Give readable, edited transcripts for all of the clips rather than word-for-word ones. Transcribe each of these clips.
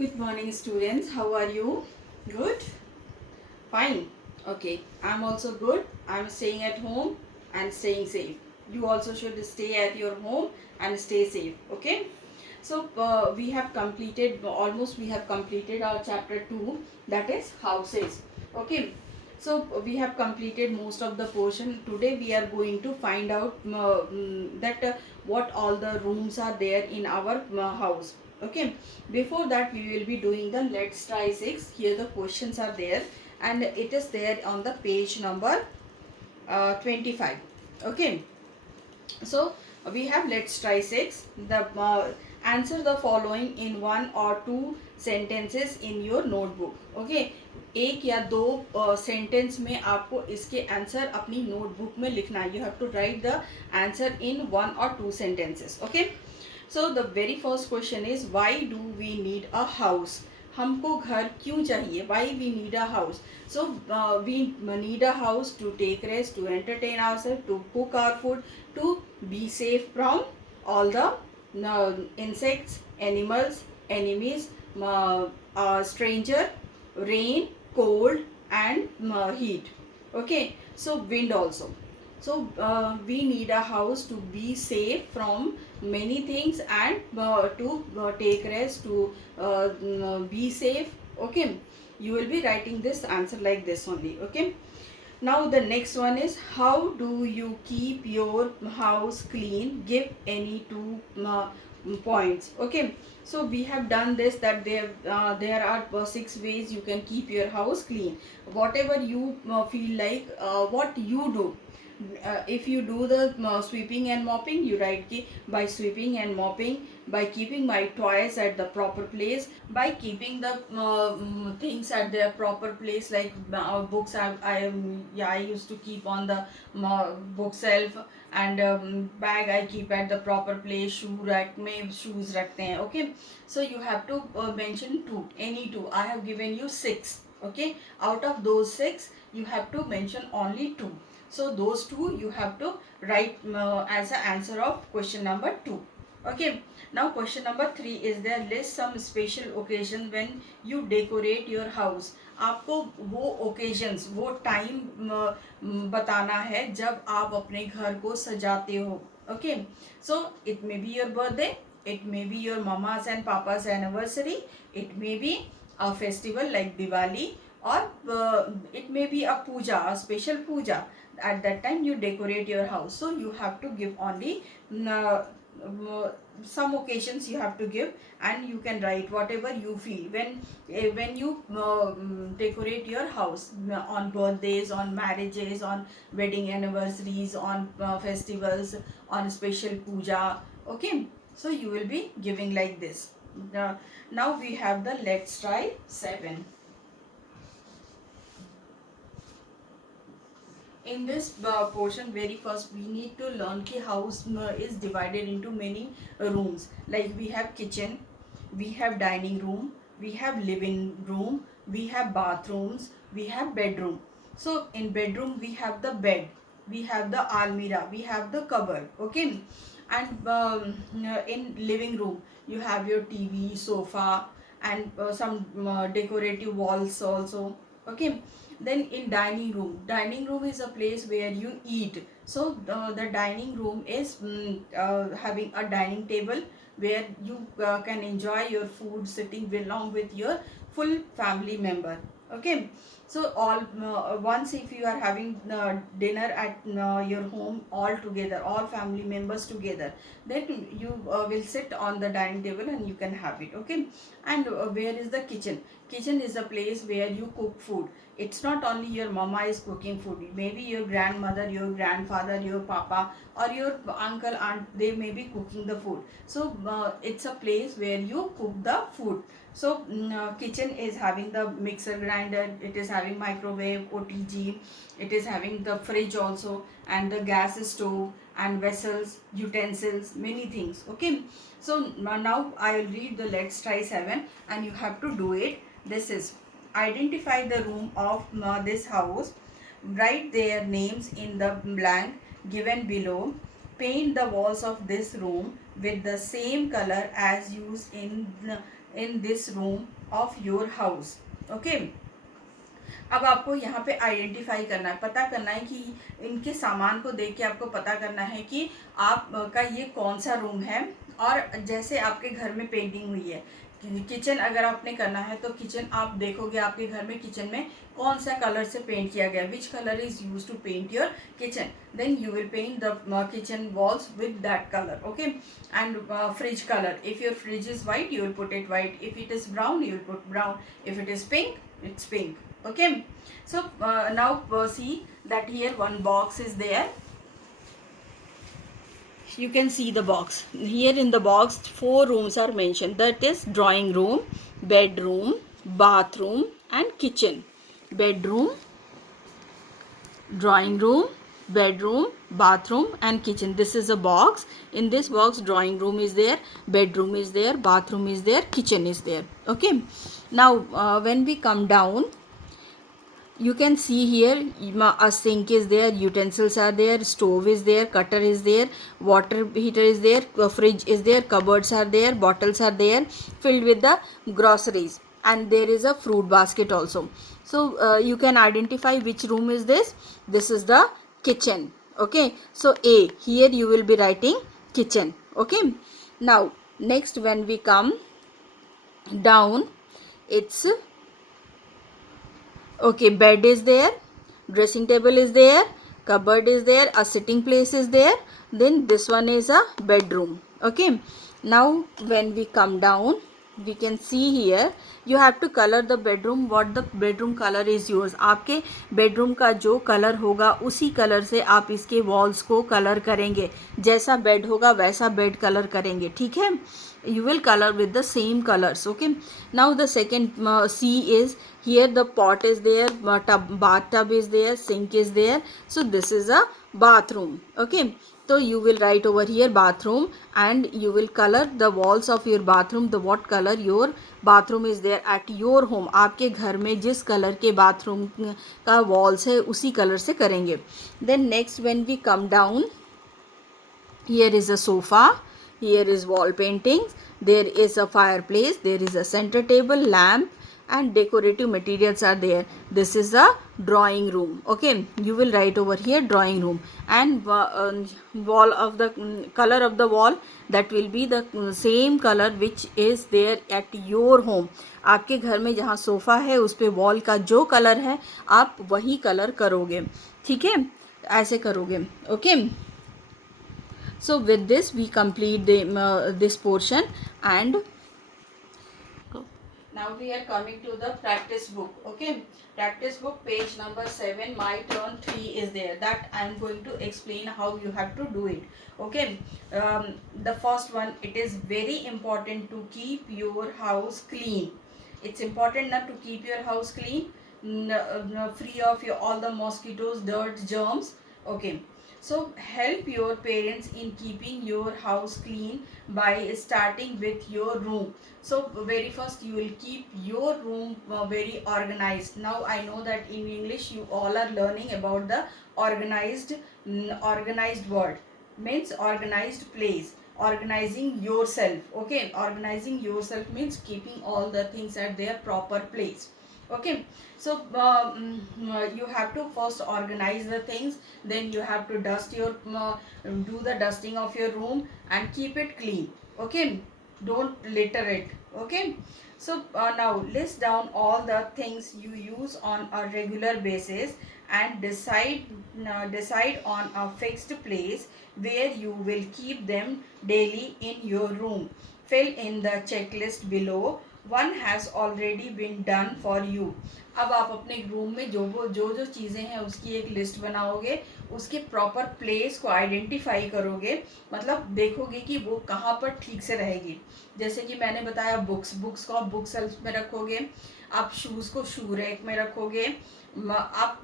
Good morning, students. How are you? Good? Fine. Okay. I'm also good. I'm staying at home and staying safe. You also should stay at your home and stay safe. Okay. So we have completed our chapter 2, that is houses. Okay. So we have completed most of the portion. Today we are going to find out that what all the rooms are there in our house. Okay. Before that we will be doing the let's try 6. Here the questions are there and it is there on the page number 25. Okay, so we have let's try 6. The answer the following in one or two sentences in your notebook. Okay, एक या दो sentence में आपको इसके answer अपनी notebook में लिखना है. You have to write the answer in one or two sentences. Okay, so the very first question is why do we need a house. हमको घर क्यों चाहिए? Why we need a house? So we need a house to take rest, to entertain ourselves, to cook our food, to be safe from all the insects, animals, enemies, stranger, rain, cold, and heat. Okay, so wind also. So we need a house to be safe from many things and to take rest, to be safe. Okay, you will be writing this answer like this only. Okay, now the next one is how do you keep your house clean? Give any two points. Okay, so we have done this, that there are 6 ways you can keep your house clean. Whatever you feel like, what you do. If you do the sweeping and mopping, you write ki by sweeping and mopping, by keeping my toys at the proper place, by keeping the things at their proper place, like books I used to keep on the bookshelf, and bag I keep at the proper place, shoe rack में shoes रखते हैं. Okay, so you have to mention two, any two. I have given you 6. Okay, out of those 6 you have to mention only 2. So those two you have to write as an answer of question number 2. Okay, now question number 3 is there. List some special occasions when you decorate your house. आपको वो occasions, वो time बताना है जब आप अपने घर को सजाते हो. Okay, so it may be your birthday, it may be your mama's and papa's anniversary, it may be a festival like Diwali, or it may be a puja, a special puja. At that time you decorate your house, so you have to give only some occasions you have to give, and you can write whatever you feel when you decorate your house on birthdays, on marriages, on wedding anniversaries, on festivals, on special puja. Okay, so you will be giving like this. Now we have the let's try 7. In this portion, very first we need to learn ki house is divided into many rooms. Like we have kitchen, we have dining room, we have living room, we have bathrooms, we have bedroom. So in bedroom we have the bed, we have the almirah, we have the cupboard. Okay, and in living room you have your TV, sofa, and some decorative walls also. Okay, then in dining room is a place where you eat. So the dining room is having a dining table where you can enjoy your food sitting along with your full family member. Okay, so all once if you are having dinner at your home all together, all family members together, then you will sit on the dining table and you can have it. Okay, and where is the kitchen? Kitchen is a place where you cook food. It's not only your mama is cooking food, maybe your grandmother, your grandfather, your papa, or your uncle, aunt, they may be cooking the food. So it's a place where you cook the food. So kitchen is having the mixer grinder, it is having microwave, OTG, it is having the fridge also, and the gas stove, and vessels, utensils, many things. Okay, so now I will read the let's try 7 and you have to do it. This is identify the room of this house, write their names in the blank given below, paint the walls of this room with the same color as used in in this room of your house. Okay. अब आपको यहाँ पे identify करना है, पता करना है कि इनके सामान को देख के आपको पता करना है कि आपका ये कौन सा रूम है। और जैसे आपके घर में पेंटिंग हुई है, किचन अगर आपने करना है तो किचन आप देखोगे आपके घर में किचन में कौन सा कलर से पेंट किया गया, which colour is use to paint your kitchen, then you will paint the kitchen walls with that colour. Okay. And fridge color, if your fridge is white you will put it white, if it is brown you will put brown, if it is pink it's pink. Okay. So now see that here one box is there. You can see the box. Here in the box 4 rooms are mentioned, that is drawing room, bedroom, bathroom and kitchen. Bedroom, drawing room, bedroom, bathroom and kitchen. This is a box. In this box drawing room is there, bedroom is there, bathroom is there, kitchen is there. Okay. Now when we come down, you can see here a sink is there, utensils are there, stove is there, cutter is there, water heater is there, fridge is there, cupboards are there, bottles are there filled with the groceries, and there is a fruit basket also. So you can identify which room is this. This is the kitchen. Okay. So A, here you will be writing kitchen. Okay. Now next when we come down, it's okay, bed is there, dressing table is there, cupboard is there, a sitting place is there, then this one is a bedroom. Okay. Now when we come down, we can see here you have to color the bedroom, what the bedroom color is yours. आपके bedroom का जो color होगा उसी color से आप इसके walls को color करेंगे, जैसा bed होगा वैसा bed color करेंगे. ठीक है. You will color with the same colors. Okay. Now the second C is, here the pot is there, bathtub is there, sink is there. So this is a bathroom. Okay. So you will write over here bathroom and you will color the walls of your bathroom, the what color your bathroom is there at your home. आपके घर में जिस colour के bathroom का walls है उसी colour से करेंगे. Then next when we come down, here is a sofa, here is wall paintings, there is a fireplace, there is a center table, lamp and decorative materials are there. This is a drawing room. Okay. You will write over here drawing room, and wall of the color of the wall, that will be the same color which is there at your home. आपके घर में जहाँ sofa है उस पे wall का जो colour है आप वही कलर करोगे. ठीक है. ऐसे करोगे. Okay. So with this we complete this portion, and now we are coming to the practice book. Okay. Practice book page number 7, my turn 3 is there, that I am going to explain how you have to do it. Okay. The first one, it is very important to keep your house clean. It's important not to keep your house clean, free of all the mosquitoes, dirt, germs. Okay. So help your parents in keeping your house clean by starting with your room. So very first you will keep your room very organized. Now I know that in English you all are learning about the organized word, means organized place, organizing yourself. Okay. Organizing yourself means keeping all the things at their proper place. Okay. So you have to first organize the things, then you have to dust your do the dusting of your room and keep it clean. Okay. Don't litter it. Okay. So now list down all the things you use on a regular basis and decide on a fixed place where you will keep them daily in your room. Fill in the checklist below. One has already been done for you. अब आप अपने room में जो चीज़ें हैं उसकी एक list बनाओगे, उसके प्रॉपर प्लेस को आइडेंटिफाई करोगे, मतलब देखोगे कि वो कहाँ पर ठीक से रहेगी. जैसे कि मैंने बताया बुक्स को आप बुक शेल्फ में रखोगे, आप शूज़ को शू रैक में रखोगे, आप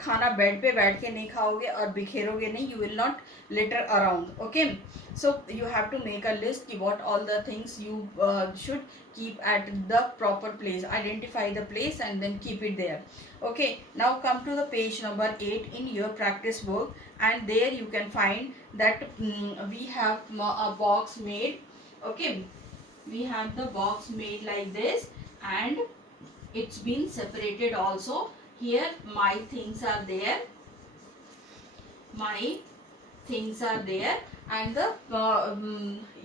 खाना बेड पे बैठ के नहीं खाओगे और बिखेरोगे नहीं. You will not litter around. Okay. So you have to make a list ki what all the things you should keep at the proper place. Identify the place and then keep it there. Okay. Now come to the page number 8 in your practice book, and there you can find that we have a box made. Okay. we have the box made like this, and it's been separated also. Here my things are there, my things are there, and the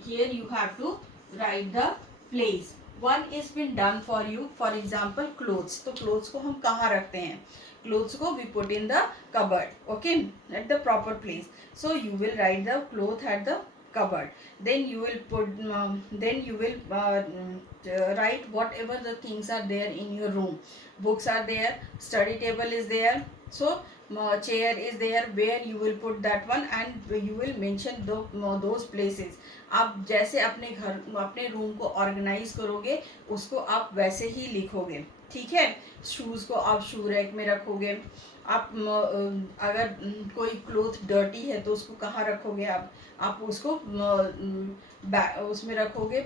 here you have to write the place. One is been done for you. For example, clothes. तो clothes को हम कहाँ रखते हैं? Clothes को we put in the cupboard, okay, at the proper place. So you will write the cloth at the cupboard. Then you will put write whatever the things are there in your room. Books are there, study table is there, so chair is there, where you will put that one, and you will mention those places. आप जैसे अपने घर अपने room को organise करोगे उसको आप वैसे ही लिखोगे, ठीक है. शूज़ को आप शू रैक में रखोगे. आप अगर कोई क्लोथ डर्टी है तो उसको कहाँ रखोगे? आप उसको उसमें रखोगे,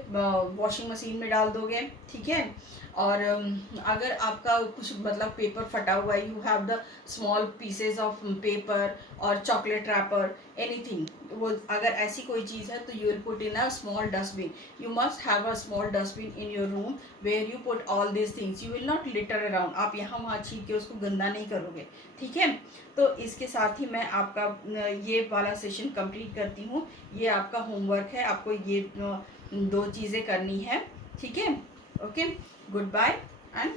वॉशिंग मशीन में डाल दोगे, ठीक है. और अगर आपका कुछ मतलब पेपर फटा हुआ है, you have the small pieces of paper और चॉकलेट रैपर, एनीथिंग, वो अगर ऐसी कोई चीज़ है तो you will put in a small dustbin. You must have a small dustbin in your room where you put all this things. You will not litter around. आप यहाँ वहाँ छीन के उसको गंदा नहीं करोगे, ठीक है. तो इसके साथ ही मैं आपका ये वाला सेशन कंप्लीट करती हूँ. ये आपका होमवर्क है, आपको ये 2 चीज़ें करनी है, ठीक है. Okay, good bye, and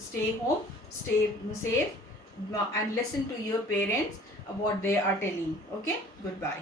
stay home, stay safe, and listen to your parents what they are telling. Okay, goodbye.